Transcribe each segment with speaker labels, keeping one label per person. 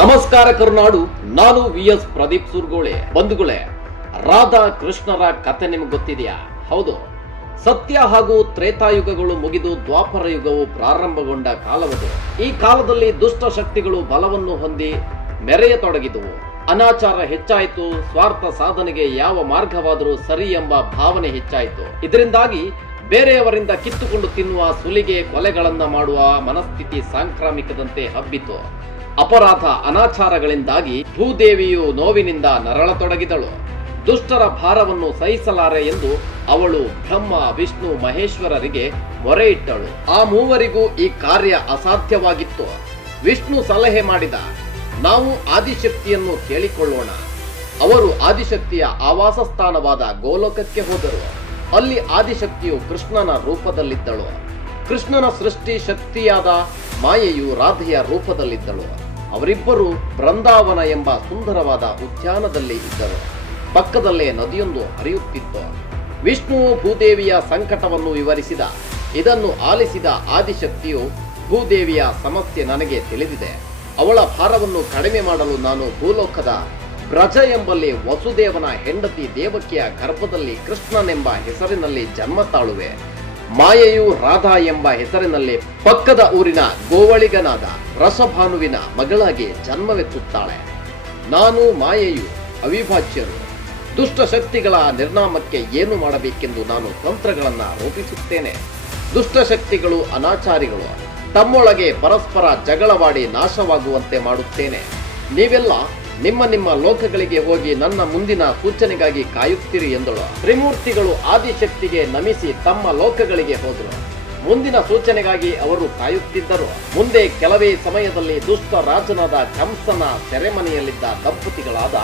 Speaker 1: ನಮಸ್ಕಾರ ಕರುನಾಡು, ನಾನು V S Pradeep ಸುರ್ಗೋಳೆ. ಬಂಧುಗಳೇ ರಾಧಾ ಕೃಷ್ಣರ ಕತೆ ನಿಮ್ಗೆ ಗೊತ್ತಿದೆಯಾ? ಹೌದು, ಸತ್ಯ ಹಾಗೂ ತ್ರೇತಾಯುಗಗಳು ಮುಗಿದು ದ್ವಾಪರ ಯುಗವು ಪ್ರಾರಂಭಗೊಂಡ ಕಾಲವದು. ಈ ಕಾಲದಲ್ಲಿ ದುಷ್ಟ ಶಕ್ತಿಗಳು ಬಲವನ್ನು ಹೊಂದಿ ಮೆರೆಯತೊಡಗಿದವು. ಅನಾಚಾರ ಹೆಚ್ಚಾಯಿತು, ಸ್ವಾರ್ಥ ಸಾಧನೆಗೆ ಯಾವ ಮಾರ್ಗವಾದರೂ ಸರಿ ಎಂಬ ಭಾವನೆ ಹೆಚ್ಚಾಯಿತು. ಇದರಿಂದಾಗಿ ಬೇರೆಯವರಿಂದ ಕಿತ್ತುಕೊಂಡು ತಿನ್ನುವ ಸುಲಿಗೆ ಕೊಲೆಗಳನ್ನ ಮಾಡುವ ಮನಸ್ಥಿತಿ ಸಾಂಕ್ರಾಮಿಕದಂತೆ ಹಬ್ಬಿತು. ಅಪರಾಧ ಅನಾಚಾರಗಳಿಂದಾಗಿ ಭೂದೇವಿಯು ನೋವಿನಿಂದ ನರಳತೊಡಗಿದಳು. ದುಷ್ಟರ ಭಾರವನ್ನು ಸಹಿಸಲಾರೆ ಎಂದು ಅವಳು ಬ್ರಹ್ಮ, ವಿಷ್ಣು, ಮಹೇಶ್ವರರಿಗೆ ಮೊರೆ ಇಟ್ಟಳು ಆ ಮೂವರಿಗೂ ಈ ಕಾರ್ಯ ಅಸಾಧ್ಯವಾಗಿತ್ತು. ವಿಷ್ಣು ಸಲಹೆ ಮಾಡಿದ, ನಾವು ಆದಿಶಕ್ತಿಯನ್ನು ಕೇಳಿಕೊಳ್ಳೋಣ. ಅವರು ಆದಿಶಕ್ತಿಯ ಆವಾಸ ಸ್ಥಾನವಾದ ಗೋಲೋಕಕ್ಕೆ ಹೋದರು. ಅಲ್ಲಿ ಆದಿಶಕ್ತಿಯು ಕೃಷ್ಣನ ರೂಪದಲ್ಲಿದ್ದಳು. ಕೃಷ್ಣನ ಸೃಷ್ಟಿ ಶಕ್ತಿಯಾದ ಮಾಯೆಯು ರಾಧೆಯ ರೂಪದಲ್ಲಿದ್ದಳು. ಅವರಿಬ್ಬರು ಬೃಂದಾವನ ಎಂಬ ಸುಂದರವಾದ ಉದ್ಯಾನದಲ್ಲಿ ಇದ್ದರು. ಪಕ್ಕದಲ್ಲೇ ನದಿಯೊಂದು ಹರಿಯುತ್ತಿತ್ತು. ವಿಷ್ಣುವು ಭೂದೇವಿಯ ಸಂಕಟವನ್ನು ವಿವರಿಸಿದ. ಇದನ್ನು ಆಲಿಸಿದ ಆದಿಶಕ್ತಿಯು ಭೂದೇವಿಯ ಸಮಸ್ಯೆ ನನಗೆ ತಿಳಿದಿದೆ. ಅವಳ ಭಾರವನ್ನು ಕಡಿಮೆ ಮಾಡಲು ನಾನು ಭೂಲೋಕದ ಬ್ರಜ ಎಂಬಲ್ಲಿ ವಸುದೇವನ ಹೆಂಡತಿ ದೇವಕಿಯ ಗರ್ಭದಲ್ಲಿ ಕೃಷ್ಣನೆಂಬ ಹೆಸರಿನಲ್ಲಿ ಜನ್ಮ ತಾಳುವೆ. ಮಾಯೆಯು ರಾಧಾ ಎಂಬ ಹೆಸರಿನಲ್ಲಿ ಪಕ್ಕದ ಊರಿನ ಗೋವಳಿಗನಾದ ರಸಭಾನುವಿನ ಮಗಳಾಗಿ ಜನ್ಮವೆತ್ತುತ್ತಾಳೆ. ನಾನು ಮಾಯೆಯು ಅವಿಭಾಜ್ಯರು. ದುಷ್ಟ ಶಕ್ತಿಗಳ ನಿರ್ನಾಮಕ್ಕೆ ಏನು ಮಾಡಬೇಕೆಂದು ನಾನು ತಂತ್ರಗಳನ್ನು ರೂಪಿಸುತ್ತೇನೆ. ದುಷ್ಟ ಶಕ್ತಿಗಳು ಅನಾಚಾರಿಗಳು. ತಮ್ಮೊಳಗೆ ಪರಸ್ಪರ ಜಗಳವಾಡಿ ನಾಶವಾಗುವಂತೆ ಮಾಡುತ್ತೇನೆ. ನೀವೆಲ್ಲ ನಿಮ್ಮ ನಿಮ್ಮ ಲೋಕಗಳಿಗೆ ಹೋಗಿ ನನ್ನ ಮುಂದಿನ ಸೂಚನೆಗಾಗಿ ಕಾಯುತ್ತಿರಿ ಎಂದಳು. ತ್ರಿಮೂರ್ತಿಗಳು ಆದಿಶಕ್ತಿಗೆ ನಮಿಸಿ ತಮ್ಮ ಲೋಕಗಳಿಗೆ ಹೋದರು. ಮುಂದಿನ ಸೂಚನೆಗಾಗಿ ಅವರು ಕಾಯುತ್ತಿದ್ದರು. ಮುಂದೆ ಕೆಲವೇ ಸಮಯದಲ್ಲಿ ದುಷ್ಟ ರಾಜನಾದ ಕಂಸನ ಸೆರೆಮನೆಯಲ್ಲಿದ್ದ ದಂಪತಿಗಳಾದ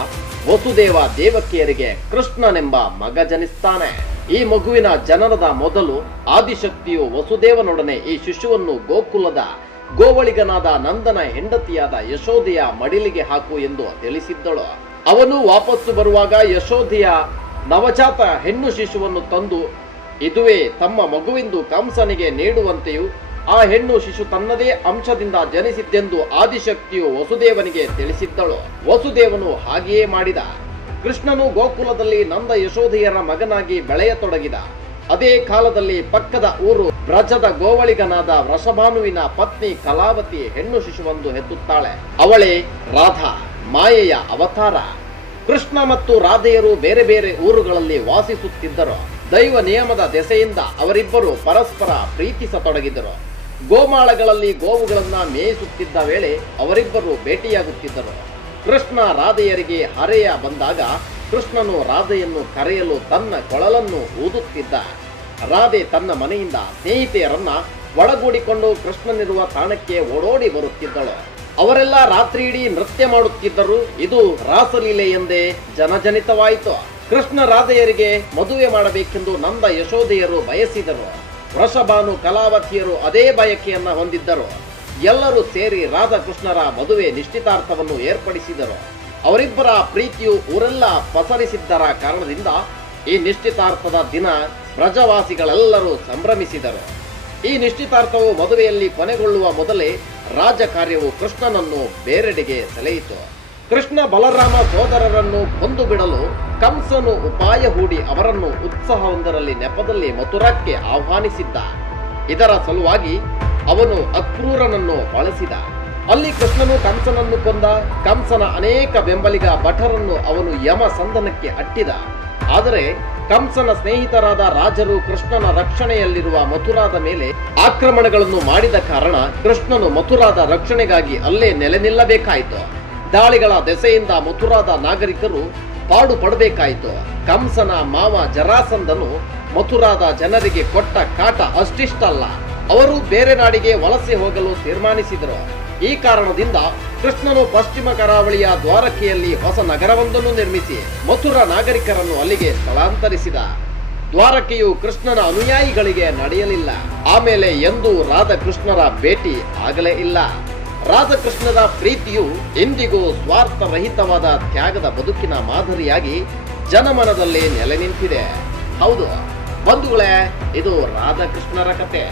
Speaker 1: ವಸುದೇವ ದೇವಕಿಯರಿಗೆ ಕೃಷ್ಣನೆಂಬ ಮಗ ಜನಿಸ್ತಾನೆ. ಈ ಮಗುವಿನ ಜನನದ ಮೊದಲು ಆದಿಶಕ್ತಿಯು ವಸುದೇವನೊಡನೆ ಈ ಶಿಶುವನ್ನು ಗೋಕುಲದ ಗೋವಳಿಗನಾದ ನಂದನ ಹೆಂಡತಿಯಾದ ಯಶೋಧೆಯ ಮಡಿಲಿಗೆ ಹಾಕು ಎಂದು ತಿಳಿಸಿದ್ದಳು. ಅವನು ವಾಪಸ್ಸು ಬರುವಾಗ ಯಶೋಧೆಯ ನವಜಾತ ಹೆಣ್ಣು ಶಿಶುವನ್ನು ತಂದು, ಇದುವೇ ತಮ್ಮ ಮಗುವೆಂದು ಕಂಸನಿಗೆ ನೀಡುವಂತೆಯೂ ಆ ಹೆಣ್ಣು ಶಿಶು ತನ್ನದೇ ಅಂಶದಿಂದ ಜನಿಸಿದ್ದೆಂದು ಆದಿಶಕ್ತಿಯು ವಸುದೇವನಿಗೆ ತಿಳಿಸಿದ್ದಳು. ವಸುದೇವನು ಹಾಗೆಯೇ ಮಾಡಿದ. ಕೃಷ್ಣನು ಗೋಕುಲದಲ್ಲಿ ನಂದ ಯಶೋಧೆಯರ ಮಗನಾಗಿ ಬೆಳೆಯತೊಡಗಿದ. ಅದೇ ಕಾಲದಲ್ಲಿ ಪಕ್ಕದ ಊರು ಬ್ರಜದ ಗೋವಳಿಗನಾದ ವೃಷಭಾನುವಿನ ಪತ್ನಿ ಕಲಾವತಿ ಹೆಣ್ಣು ಶಿಶುವೊಂದು ಹೆತ್ತುತ್ತಾಳೆ. ಅವಳೇ ರಾಧಾ, ಮಾಯೆಯ ಅವತಾರ. ಕೃಷ್ಣ ಮತ್ತು ರಾಧೆಯರು ಬೇರೆ ಬೇರೆ ಊರುಗಳಲ್ಲಿ ವಾಸಿಸುತ್ತಿದ್ದರು. ದೈವ ನಿಯಮದ ದೆಸೆಯಿಂದ ಅವರಿಬ್ಬರು ಪರಸ್ಪರ ಪ್ರೀತಿಸತೊಡಗಿದರು. ಗೋಮಾಳಗಳಲ್ಲಿ ಗೋವುಗಳನ್ನ ಮೇಯಿಸುತ್ತಿದ್ದ ವೇಳೆ ಅವರಿಬ್ಬರು ಭೇಟಿಯಾಗುತ್ತಿದ್ದರು. ಕೃಷ್ಣ ರಾಧೆಯರಿಗೆ ಹರೆಯ ಬಂದಾಗ ಕೃಷ್ಣನು ರಾಧೆಯನ್ನು ಕರೆಯಲು ತನ್ನ ಕೊಳಲನ್ನು ಊದುತ್ತಿದ್ದ. ರಾಧೆ ತನ್ನ ಮನೆಯಿಂದ ಸ್ನೇಹಿತೆಯರನ್ನ ಒಳಗೂಡಿಕೊಂಡು ಕೃಷ್ಣನಿರುವ ತಾಣಕ್ಕೆ ಓಡೋಡಿ ಬರುತ್ತಿದ್ದಳು. ಅವರೆಲ್ಲ ರಾತ್ರಿ ಇಡೀ ನೃತ್ಯ ಮಾಡುತ್ತಿದ್ದರು. ಇದು ರಾಸಲೀಲೆ ಎಂದೇ ಜನಜನಿತವಾಯಿತು. ಕೃಷ್ಣ ರಾಧೆಯರಿಗೆ ಮದುವೆ ಮಾಡಬೇಕೆಂದು ನಂದ ಯಶೋಧೆಯರು ಬಯಸಿದರು. ವೃಷಭಾನು ಕಲಾವತಿಯರು ಅದೇ ಬಯಕೆಯನ್ನ ಹೊಂದಿದ್ದರು. ಎಲ್ಲರೂ ಸೇರಿ ರಾಧಾಕೃಷ್ಣರ ಮದುವೆ ನಿಶ್ಚಿತಾರ್ಥವನ್ನು ಏರ್ಪಡಿಸಿದರು. ಅವರಿಬ್ಬರ ಪ್ರೀತಿಯು ಊರೆಲ್ಲ ಪಸರಿಸಿದ್ದರ ಕಾರಣದಿಂದ ಈ ನಿಶ್ಚಿತಾರ್ಥದ ದಿನ ಬ್ರಜವಾಸಿಗಳೆಲ್ಲರೂ ಸಂಭ್ರಮಿಸಿದರು. ಈ ನಿಶ್ಚಿತಾರ್ಥವು ಮದುವೆಯಲ್ಲಿ ಕೊನೆಗೊಳ್ಳುವ ಮೊದಲೇ ರಾಜಕಾರ್ಯವು ಕೃಷ್ಣನನ್ನು ಬೇರೆಡೆಗೆ ಸೆಳೆಯಿತು. ಕೃಷ್ಣ ಬಲರಾಮ ಸೋದರರನ್ನು ಕೊಂದು ಬಿಡಲು ಕಂಸನು ಉಪಾಯ ಹೂಡಿ ಅವರನ್ನು ಉತ್ಸಾಹವೊಂದರಲ್ಲಿ ನೆಪದಲ್ಲಿ ಮಥುರಕ್ಕೆ ಆಹ್ವಾನಿಸಿದ್ದ. ಇದರ ಸಲುವಾಗಿ ಅವನು ಅಕ್ರೂರನನ್ನು ಬಳಸಿದ ಅಲ್ಲಿ ಕೃಷ್ಣನು ಕಂಸನನ್ನು ಕೊಂದ. ಕಂಸನ ಅನೇಕ ಬೆಂಬಲಿಗ ಭಟರನ್ನು ಅವನು ಯಮ ಸಂದನಕ್ಕೆ ಅಟ್ಟಿದ. ಆದರೆ ಕಂಸನ ಸ್ನೇಹಿತರಾದ ರಾಜರು ಕೃಷ್ಣನ ರಕ್ಷಣೆಯಲ್ಲಿರುವ ಮಥುರಾದ ಮೇಲೆ ಆಕ್ರಮಣಗಳನ್ನು ಮಾಡಿದ ಕಾರಣ ಕೃಷ್ಣನು ಮಥುರಾದ ರಕ್ಷಣೆಗಾಗಿ ಅಲ್ಲೇ ನೆಲೆ ನಿಲ್ಲಬೇಕಾಯಿತು. ದಾಳಿಗಳ ದೆಸೆಯಿಂದ ಮಥುರಾದ ನಾಗರಿಕರು ಪಾಡು ಪಡಬೇಕಾಯಿತು. ಕಂಸನ ಮಾವ ಜರಾಸಂದನು ಮಥುರಾದ ಜನರಿಗೆ ಕೊಟ್ಟ ಕಾಟ ಅಷ್ಟಿಷ್ಟಲ್ಲ. ಅವರು ಬೇರೆ ನಾಡಿಗೆ ವಲಸೆ ಹೋಗಲು ತೀರ್ಮಾನಿಸಿದರು. ಈ ಕಾರಣದಿಂದ ಕೃಷ್ಣನು ಪಶ್ಚಿಮ ಕರಾವಳಿಯ ದ್ವಾರಕೆಯಲ್ಲಿ ಹೊಸ ನಗರವೊಂದನ್ನು ನಿರ್ಮಿಸಿ ಮಥುರ ನಾಗರಿಕರನ್ನು ಅಲ್ಲಿಗೆ ಸ್ಥಳಾಂತರಿಸಿದ. ದ್ವಾರಕೆಯು ಕೃಷ್ಣನ ಅನುಯಾಯಿಗಳಿಗೆ ನಡೆಯಲಿಲ್ಲ. ಆಮೇಲೆ ಎಂದೂ ರಾಧಕೃಷ್ಣರ ಭೇಟಿ ಆಗಲೇ ಇಲ್ಲ. ರಾಧಕೃಷ್ಣದ ಪ್ರೀತಿಯು ಇಂದಿಗೂ ಸ್ವಾರ್ಥರಹಿತವಾದ ತ್ಯಾಗದ ಬದುಕಿನ ಮಾದರಿಯಾಗಿ ಜನಮನದಲ್ಲಿ ನೆಲೆ ನಿಂತಿದೆ ಹೌದು, ಬಂಧುಗಳೇ, ಇದು ರಾಧಾಕೃಷ್ಣರ ಕತೆ.